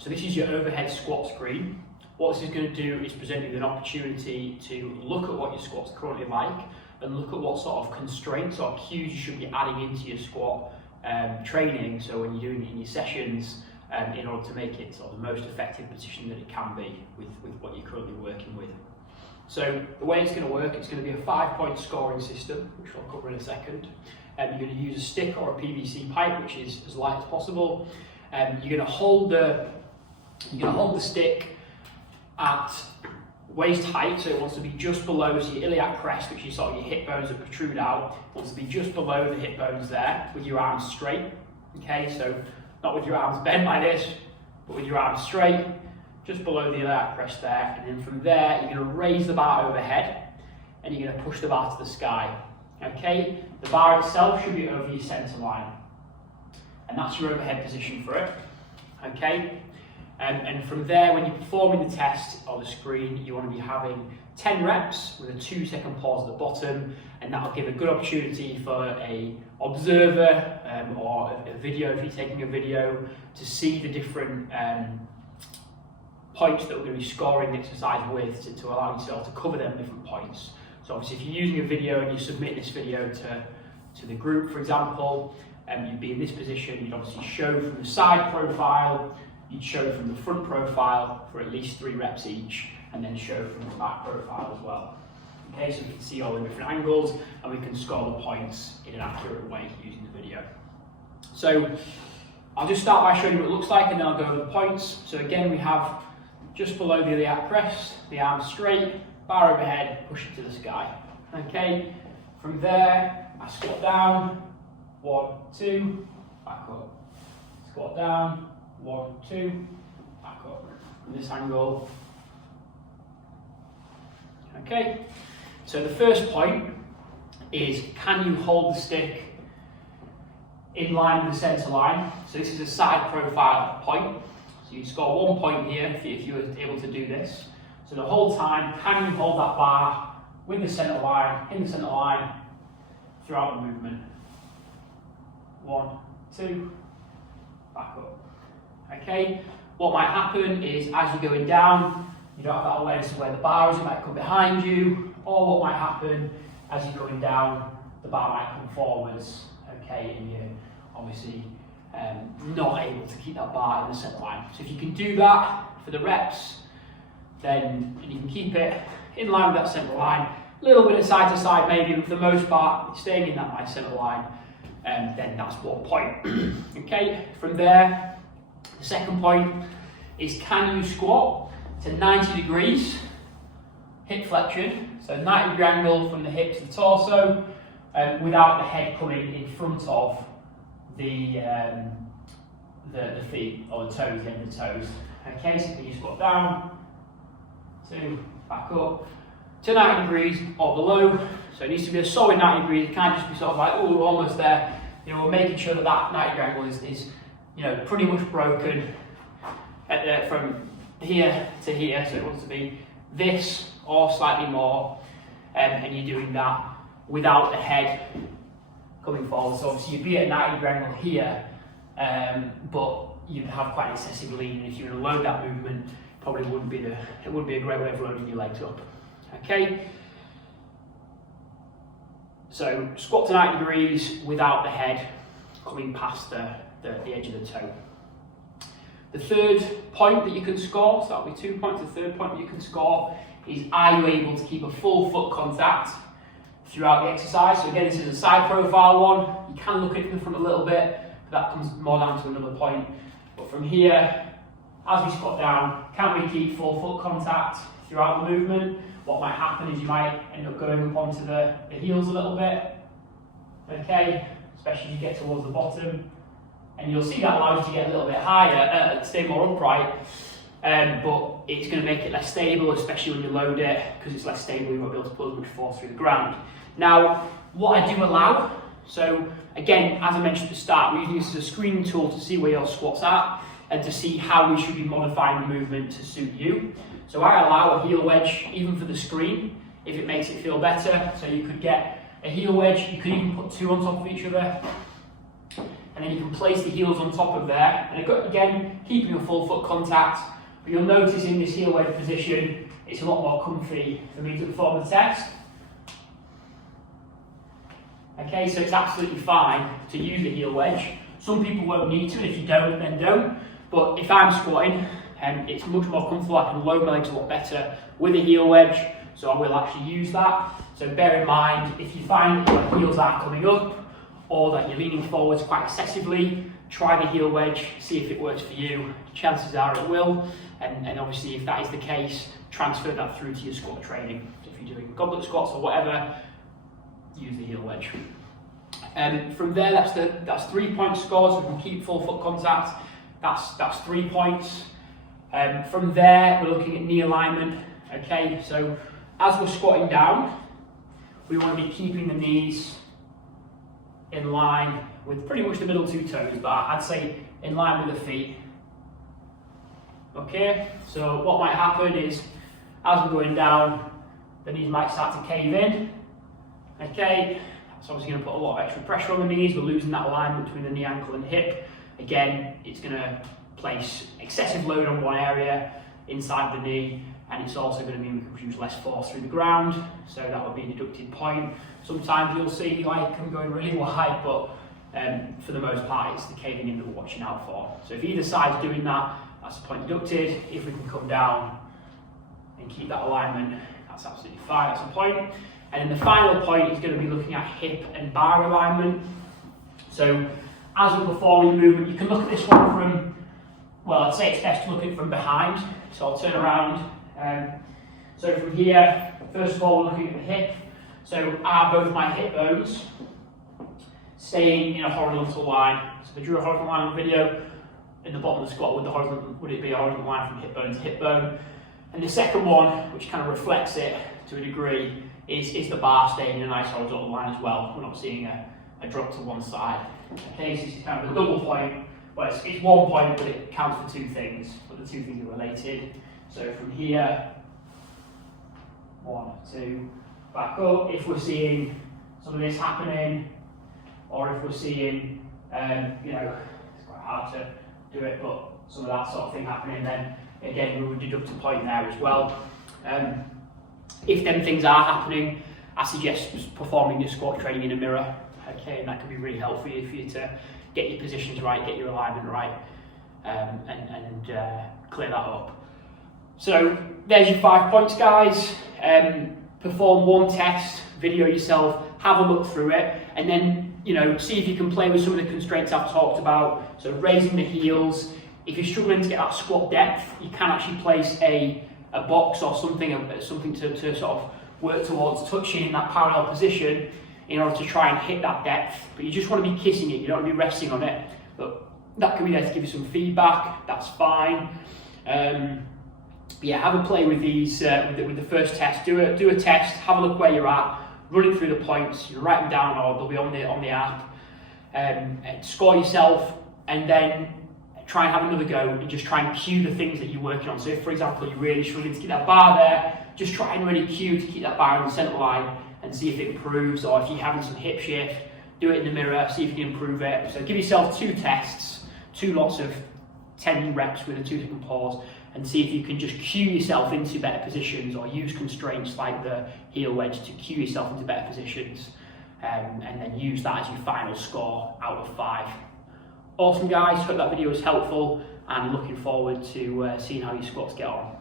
So this is your overhead squat screen. What this is going to do is present you with an opportunity to look at what your squat's currently like and look at what sort of constraints or cues you should be adding into your squat training, so when you're doing it in your sessions, in order to make it sort of the most effective position that it can be with what you're currently working with. So the way it's going to work, it's going to be a 5-point scoring system, which I'll cover in a second. You're going to use a stick or a PVC pipe, which is as light as possible. You're going to hold the stick at waist height, so it wants to be just below your iliac crest, which is sort of your hip bones that protrude out. It wants to be just below the hip bones there, with your arms straight. Okay, so not with your arms bent like this, but with your arms straight, just below the iliac crest there. And then from there, you're going to raise the bar overhead, and you're going to push the bar to the sky. Okay, the bar itself should be over your center line, and that's your overhead position for it. Okay. And from there, when you're performing the test or the screen, you want to be having 10 reps with a 2-second pause at the bottom, and that'll give a good opportunity for a observer or a video, if you're taking a video, to see the different points that we're going to be scoring the exercise with to allow yourself to cover them different points. So obviously if you're using a video and you submit this video to the group, for example, you'd be in this position, you'd obviously show from the side profile, you'd show from the front profile for at least 3 reps each, and then show from the back profile as well. Okay, so we can see all the different angles, and we can score the points in an accurate way using the video. So I'll just start by showing you what it looks like, and then I'll go over the points. So again, we have just below the iliac crest, the arms straight, bar overhead, push it to the sky. Okay, from there, I squat down, 1, 2, back up, squat down, 1, 2, back up from this angle. Okay, so the first point is, can you hold the stick in line with the center line? So this is a side profile point. So you score 1 point here if you were able to do this. So the whole time, can you hold that bar with the center line, in the center line, throughout the movement? 1, 2, back up. Okay, what might happen is as you're going down, you don't have that awareness of where the bar is, it might come behind you, or what might happen as you're going down, the bar might come forwards, okay, and you're obviously not able to keep that bar in the center line. So if you can do that for the reps, then and you can keep it in line with that center line, a little bit of side to side maybe, but for the most part, staying in that nice center line, then that's 1 point. Okay, from there, the second point is, can you squat to 90 degrees, hip flexion, so 90-degree angle from the hip to the torso, without the head coming in front of the feet, or the toes, the end of the toes. Okay, so can you squat down, 2, back up, to 90 degrees or below, so it needs to be a solid 90 degrees, it can't just be sort of like, oh, we're almost there. You know, we're making sure that that 90-degree angle is you know, pretty much broken from here to here, so it wants to be this or slightly more, and you're doing that without the head coming forward. So obviously you'd be at a 90-degree angle here, but you'd have quite excessive lean, and if you were to load that movement, probably wouldn't be a great way of loading your legs up. Okay, so squat to 90 degrees without the head coming past the edge of the toe. The third point that you can score, so that'll be 2 points, the third point that you can score is, are you able to keep a full foot contact throughout the exercise? So again, this is a side profile one, you can look at it from the front a little bit, but that comes more down to another point. But from here, as we squat down, can we keep full foot contact throughout the movement? What might happen is you might end up going up onto the heels a little bit, okay, especially as you get towards the bottom. And you'll see that allows you to get a little bit higher, stay more upright, but it's going to make it less stable, especially when you load it, because it's less stable, you won't be able to pull as much force through the ground. Now, what I do allow, so again, as I mentioned at the start, we're using this as a screening tool to see where your squat's at, and to see how we should be modifying the movement to suit you. So I allow a heel wedge, even for the screen, if it makes it feel better. So you could get a heel wedge, you could even put 2 on top of each other. and then you can place the heels on top of there, and again, keeping a full foot contact, but you'll notice in this heel wedge position, it's a lot more comfy for me to perform the test. Okay, so it's absolutely fine to use the heel wedge. Some people won't need to, and if you don't, then don't. But if I'm squatting, it's much more comfortable. I can load my legs a lot better with a heel wedge, so I will actually use that. So bear in mind, if you find that your heels are coming up, or that you're leaning forwards quite excessively, try the heel wedge, see if it works for you. Chances are it will, and obviously if that is the case, transfer that through to your squat training. So if you're doing goblet squats or whatever, use the heel wedge. From there, that's 3 points scored, so we can keep full foot contact. That's 3 points. From there, we're looking at knee alignment. Okay, so as we're squatting down, we want to be keeping the knees in line with pretty much the middle two toes, but I'd say in line with the feet. Okay, so what might happen is, as we're going down, the knees might start to cave in. Okay, that's obviously going to put a lot of extra pressure on the knees. We're losing that alignment between the knee, ankle and hip. Again, it's going to place excessive load on one area inside the knee, and it's also going to mean we can produce less force through the ground, so that would be a deducted point. Sometimes you'll see like I'm going really wide, but for the most part it's the caving in that we're watching out for. So if either side's doing that, that's a point deducted. If we can come down and keep that alignment, that's absolutely fine, that's a point. And then the final point is going to be looking at hip and bar alignment. So as we're performing the movement, you can look at this one from, well, I'd say it's best to look at it from behind. So I'll turn around. So from here, first of all, we're looking at the hip. So are both my hip bones staying in a horizontal line? So if I drew a horizontal line on the video, in the bottom of the squat, would it be a horizontal line from hip bone to hip bone? And the second one, which kind of reflects it to a degree, is the bar staying in a nice horizontal line as well. We're not seeing a drop to one side. Okay, so it's kind of a double point. Well, it's 1 point, but it counts for two things, but the two things are related. So from here, 1, 2, back up. If we're seeing some of this happening, or if we're seeing, it's quite hard to do it, but some of that sort of thing happening, then again we would deduct a point there as well. If them things are happening, I suggest performing your squat training in a mirror. Okay, and that can be really helpful for you to get your positions right, get your alignment right, and clear that up. So there's your 5 points, guys. Perform one test, video yourself, have a look through it, and then see if you can play with some of the constraints I've talked about. So raising the heels. If you're struggling to get that squat depth, you can actually place a box or something to sort of work towards touching in that parallel position in order to try and hit that depth. But you just want to be kissing it, you don't want to be resting on it. But that can be there to give you some feedback, that's fine. Yeah, have a play with these, with the first test. Do a test, have a look where you're at, run it through the points, write them down or they'll be on the app. And score yourself, and then try and have another go and just try and cue the things that you're working on. So if, for example, you're really struggling to keep that bar there, just try and really cue to keep that bar in the centre line and see if it improves, or if you're having some hip shift, do it in the mirror, see if you can improve it. So give yourself 2 tests, 2 lots of 10 reps with the 2 different pause, and see if you can just cue yourself into better positions, or use constraints like the heel wedge to cue yourself into better positions, and then use that as your final score out of 5. Awesome, guys, hope that video was helpful, and looking forward to seeing how your squats get on.